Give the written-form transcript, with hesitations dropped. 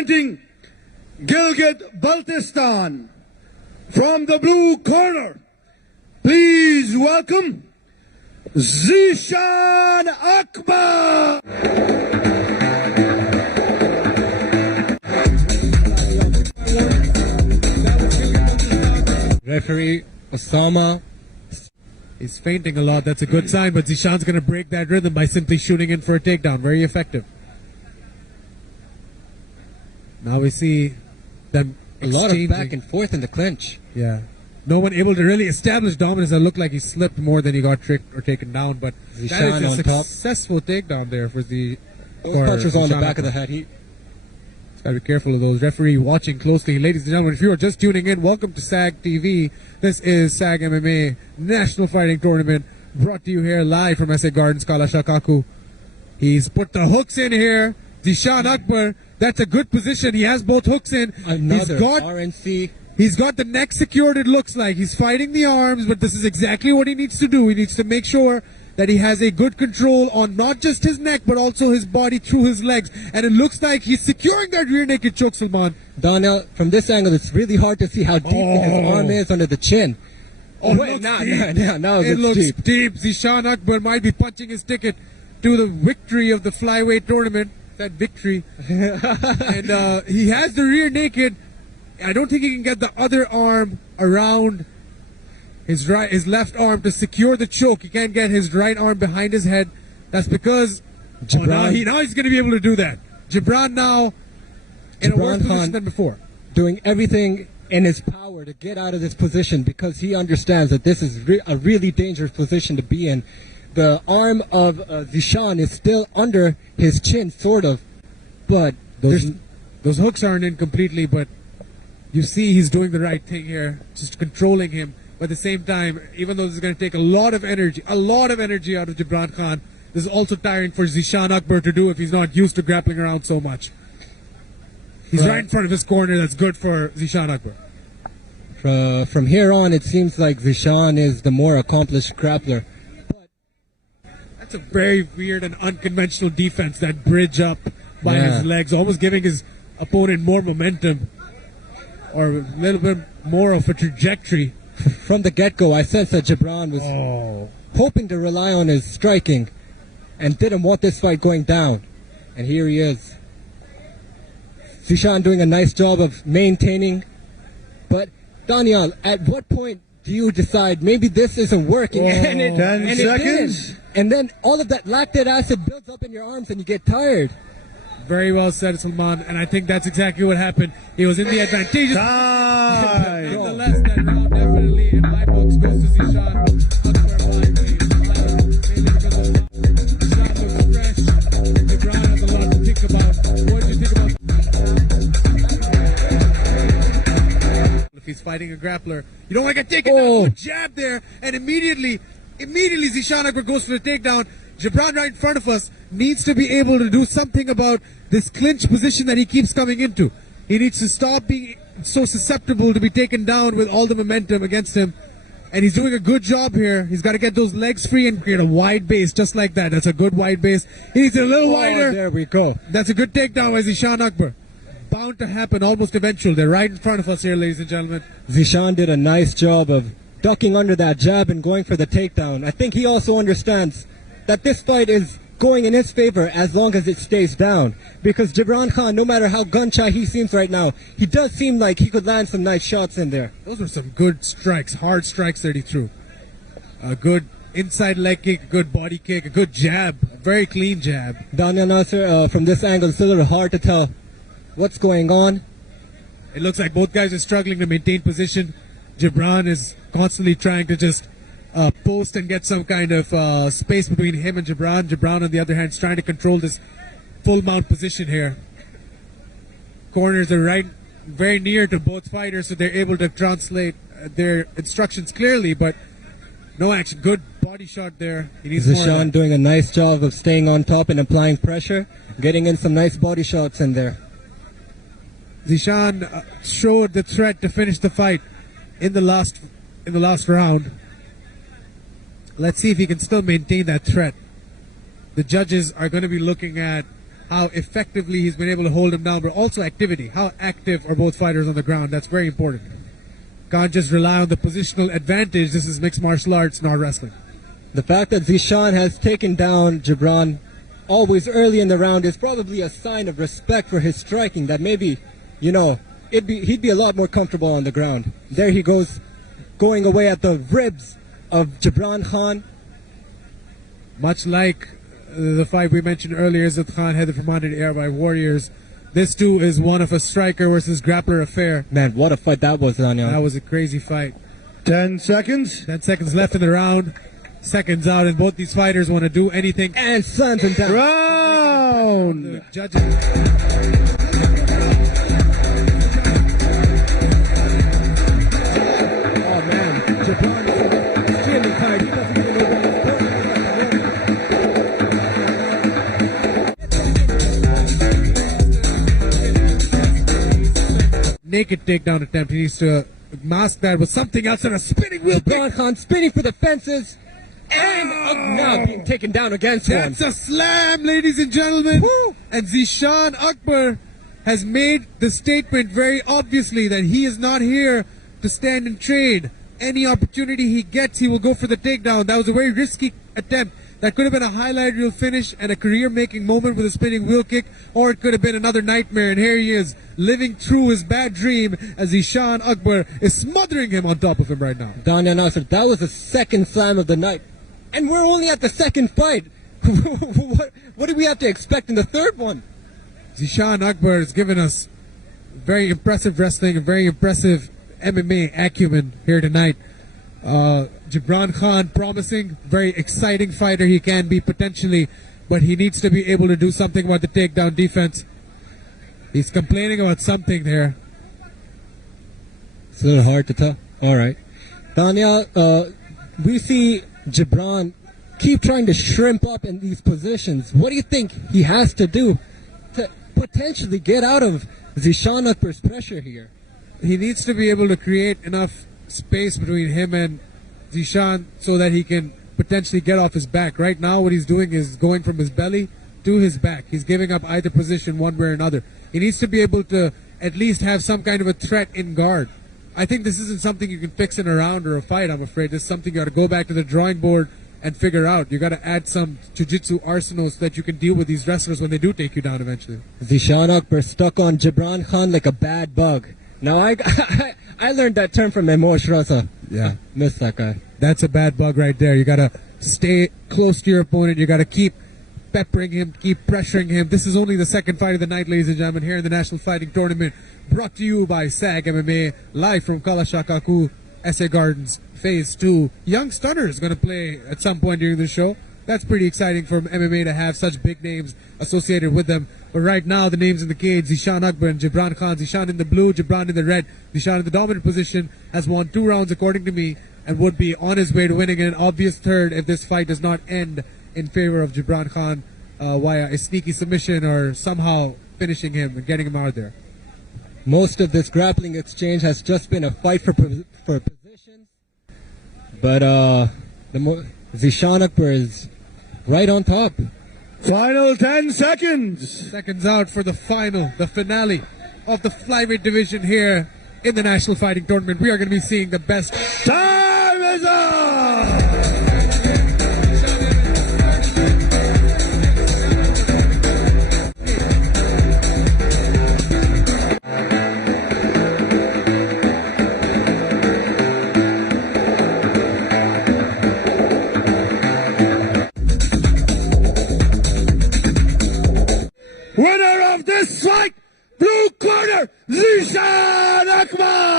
representing Gilgit-Baltistan, from the blue corner, please welcome Zishan Akbar. Referee Osama is fainting a lot. That's a good sign, but Zishan's going to break that rhythm by simply shooting in for a takedown. Very effective. Now we see them a lot of back and forth in the clinch. Yeah. No one able to really establish dominance. It looked like he slipped more than he got tricked or taken down, but Zishan that is a on top. successful takedown there for the... Punches on the back of the head. He's got to be careful of those. Referee watching closely. Ladies and gentlemen, if you are just tuning in, welcome to SAG TV. This is SAG MMA National Fighting Tournament, brought to you here live from SA Gardens, Kala Shakaku. He's put the hooks in here. Zishan Akbar, that's a good position. He has both hooks in. Another RNC. He's got the neck secured, it looks like. He's fighting the arms, but this is exactly what he needs to do. He needs to make sure that he has a good control on not just his neck, but also his body through his legs. And it looks like he's securing that rear naked choke, Salman. Donnell, from this angle, it's really hard to see how deep his arm is under the chin. Oh, wait, now it looks deep. Zishan Akbar might be punching his ticket to the victory of the flyweight tournament. That victory. And he has the rear naked. I don't think he can get the other arm around his left arm to secure the choke. He can't get his right arm behind his head. That's because now he's going to be able to do that. Gibran now in a worse position than before. Doing everything in his power to get out of this position because he understands that this is a really dangerous position to be in. The arm of Zishan is still under his chin, sort of, but those hooks aren't in completely, but you see he's doing the right thing here, just controlling him. But at the same time, even though this is going to take a lot of energy out of Gibran Khan, this is also tiring for Zishan Akbar to do if he's not used to grappling around so much. He's right in front of his corner. That's good for Zishan Akbar. From here on, it seems like Zishan is the more accomplished grappler. That's a very weird and unconventional defense, that bridge up by his legs, almost giving his opponent more momentum or a little bit more of a trajectory. From the get-go, I sensed that Gibran was hoping to rely on his striking and didn't want this fight going down. And here he is. Zishan doing a nice job of maintaining. But, Daniel, at what point do you decide maybe this isn't working? 10 seconds. And then all of that lactic acid builds up in your arms and you get tired. Very well said, Salman, and I think that's exactly what happened. He was in the advantageous time. Nonetheless, that round definitely, in my books, goes to Zishan. Zishan looks fresh. Gibran has a lot to think about. What do you think about if he's fighting a grappler? You don't want to get taken down. A jab there, and immediately Zishan Akbar goes for the takedown. Gibran right in front of us needs to be able to do something about this clinch position that he keeps coming into. He needs to stop being so susceptible to be taken down with all the momentum against him. And he's doing a good job here. He's got to get those legs free and create a wide base just like that. That's a good wide base. He needs it a little wider. There we go. That's a good takedown by Zishan Akbar. Bound to happen almost eventually. They're right in front of us here, ladies and gentlemen. Zishan did a nice job of ducking under that jab and going for the takedown. I think he also understands that this fight is going in his favor as long as it stays down. Because Gibran Khan, no matter how gun-shy he seems right now, he does seem like he could land some nice shots in there. Those were some good strikes, hard strikes that he threw. A good inside leg kick, a good body kick, a good jab, a very clean jab. Daniel Nasser, from this angle, it's a little hard to tell what's going on. It looks like both guys are struggling to maintain position. Gibran is constantly trying to just post and get some kind of space between him and Gibran. Gibran, on the other hand, is trying to control this full mount position here. Corners are right very near to both fighters, so they're able to translate their instructions clearly, but no action. Good body shot there. He needs Zishan doing a nice job of staying on top and applying pressure, getting in some nice body shots in there. Zishan showed the threat to finish the fight in the last round. Let's see if he can still maintain that threat. The judges are going to be looking at how effectively he's been able to hold him down, but also activity. How active are both fighters on the ground? That's very important. Can't just rely on the positional advantage. This is mixed martial arts, not wrestling. The fact that Zishan has taken down Gibran always early in the round is probably a sign of respect for his striking, that maybe, you know, he'd be a lot more comfortable on the ground. There he goes, going away at the ribs of Gibran Khan. Much like the fight we mentioned earlier, Izzat Khan headed from under the air by Warriors, this too is one of a striker versus grappler affair. Man, what a fight that was, Daniel. That was a crazy fight. 10 seconds. 10 seconds left in the round. Seconds out, and both these fighters want to do anything. And sends him down. Round. The judges. Oh man, Gibran is extremely tired. He doesn't even know what he's Naked takedown attempt. He needs to mask that with something else and a spinning wheel. Gibran Khan spinning for the fences. And now being taken down against him. That's a slam, ladies and gentlemen. Woo. And Zishan Akbar has made the statement very obviously that he is not here to stand and trade. Any opportunity he gets, he will go for the takedown. That was a very risky attempt. That could have been a highlight reel finish and a career-making moment with a spinning wheel kick, or it could have been another nightmare. And here he is, living through his bad dream as Zishan Akbar is smothering him on top of him right now. Danya Nasser, that was the second slam of the night. And we're only at the second fight. what do we have to expect in the third one? Zishan Akbar has given us very impressive wrestling and very impressive MMA acumen here tonight. Gibran Khan, promising, very exciting fighter he can be potentially, but he needs to be able to do something about the takedown defense. He's complaining about something there. It's a little hard to tell. All right. Danya, we see Gibran keep trying to shrimp up in these positions. What do you think he has to do to potentially get out of Zishan Akbar's pressure here? He needs to be able to create enough space between him and Zishan so that he can potentially get off his back. Right now what he's doing is going from his belly to his back. He's giving up either position one way or another. He needs to be able to at least have some kind of a threat in guard. I think this isn't something you can fix in a round or a fight, I'm afraid. This is something you got to go back to the drawing board and figure out. You got to add some jiu-jitsu arsenals so that you can deal with these wrestlers when they do take you down eventually. Zishan Akbar stuck on Gibran Khan like a bad bug. Now I learned that term from Memo Shrasa. Yeah. Missed that guy. That's a bad bug right there. You got to stay close to your opponent. You got to keep peppering him, keep pressuring him. This is only the second fight of the night, ladies and gentlemen, here in the National Fighting Tournament, brought to you by SAG MMA, live from Kalashakaku, SA Gardens, Phase 2. Young Stunner is going to play at some point during the show. That's pretty exciting for MMA to have such big names associated with them. But right now, the names in the cage, Zishan Akbar and Gibran Khan. Zishan in the blue, Gibran in the red. Zishan in the dominant position, has won 2 rounds according to me, and would be on his way to winning an obvious third if this fight does not end in favor of Gibran Khan via a sneaky submission or somehow finishing him and getting him out of there. Most of this grappling exchange has just been a fight for positions. But Zishan Akbar is right on top. Final 10 seconds. Seconds out for the finale of the flyweight division here in the National Fighting Tournament. We are going to be seeing the best. Time is up. Winner of this fight, blue corner, Zishan Akbar!